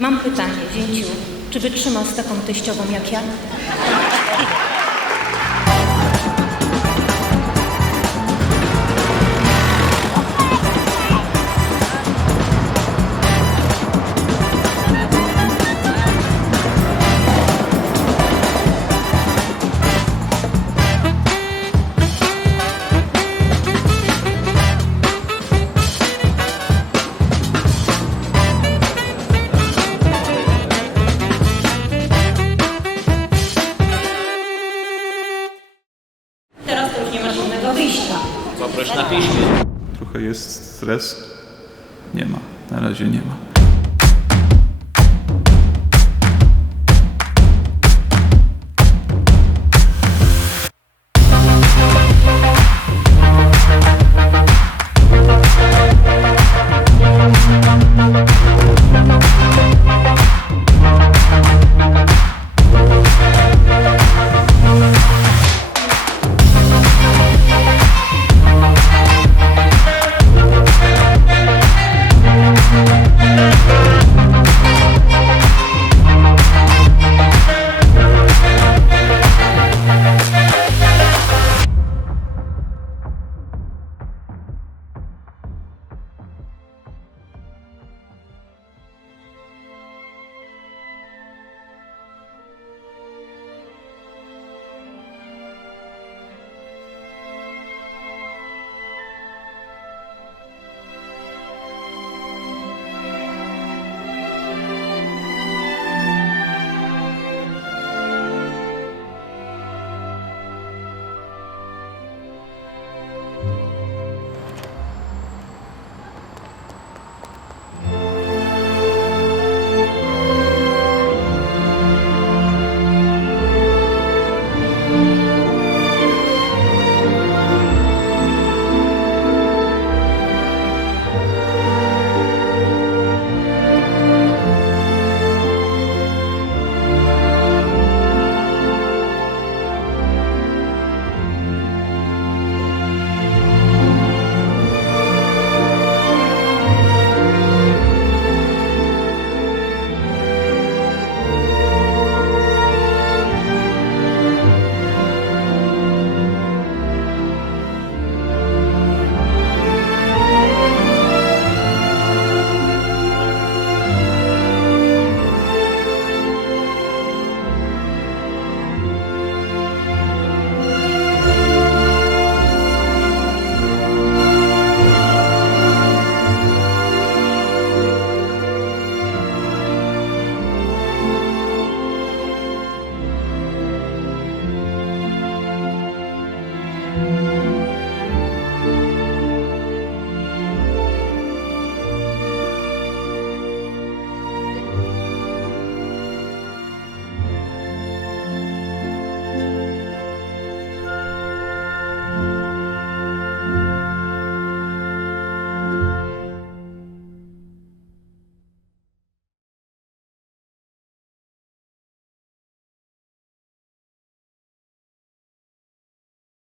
Mam pytanie, Zięciu, czy wytrzyma z taką teściową jak ja? Poproś na piśmie. Trochę jest stres? Nie ma. Na razie nie ma.